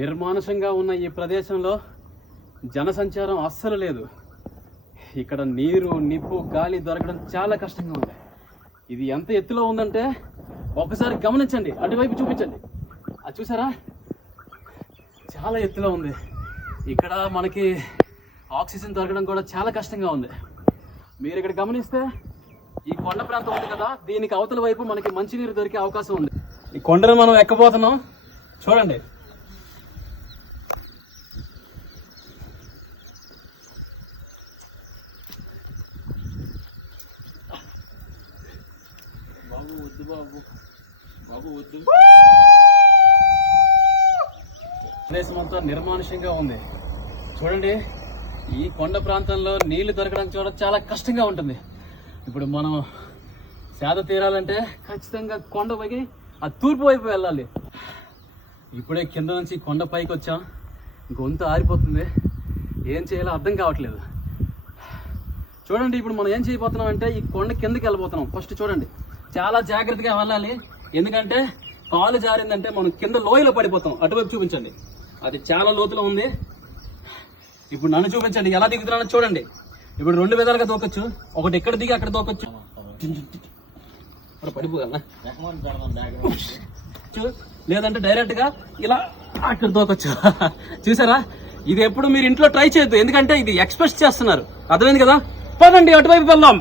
నిర్మానుషంగా ఉన్న ఈ ప్రదేశంలో జనసంచారం అస్సలు లేదు. ఇక్కడ నీరు, నిప్పు, గాలి దొరకడం చాలా కష్టంగా ఉంది. ఇది ఎంత ఎత్తులో ఉందంటే ఒకసారి గమనించండి, అటువైపు చూపించండి. అది చూసారా, చాలా ఎత్తులో ఉంది. ఇక్కడ మనకి ఆక్సిజన్ దొరకడం కూడా చాలా కష్టంగా ఉంది. మీరు ఇక్కడ గమనిస్తే ఈ కొండ ప్రాంతం ఉంది కదా, దీనికి అవతల వైపు మనకి మంచినీరు దొరికే అవకాశం ఉంది. ఈ కొండను మనం ఎక్కబోతున్నాం, చూడండి. ప్రదేశం అంతా నిర్మానుష్యంగా ఉంది. చూడండి, ఈ కొండ ప్రాంతంలో నీళ్లు దొరకడం చూడడం చాలా కష్టంగా ఉంటుంది. ఇప్పుడు మనం సేద తీరాలంటే ఖచ్చితంగా కొండ పైకి ఆ తూర్పు వైపు వెళ్ళాలి. ఇప్పుడే కింద నుంచి కొండ పైకి వచ్చాం, గొంతు ఆరిపోతుంది, ఏం చేయాలో అర్థం కావట్లేదు. చూడండి, ఇప్పుడు మనం ఏం చేయబోతున్నాం అంటే ఈ కొండ కిందకి వెళ్ళబోతున్నాం. ఫస్ట్ చూడండి, చాలా జాగ్రత్తగా వెళ్ళాలి, ఎందుకంటే కాలు జారిందంటే మనం కింద లోయలో పడిపోతాం. అటువైపు చూపించండి, అది చాలా లోతులో ఉంది. ఇప్పుడు నన్ను చూపించండి ఎలా దిగుతున్నానో చూడండి. ఇప్పుడు రెండు విధాలుగా దూకొచ్చు, ఒకటి ఇక్కడ దిగి అక్కడ దూకొచ్చు, పడిపోగలనా, లేదంటే డైరెక్ట్ గా ఇలా అక్కడ దూకొచ్చు. చూసారా, ఇది ఎప్పుడు మీరు ఇంట్లో ట్రై చేయొద్దు, ఎందుకంటే ఇది ఎక్స్ప్రెస్ చేస్తున్నారు. అర్థమైంది కదా, పదండి అటువైపు వెళ్దాం.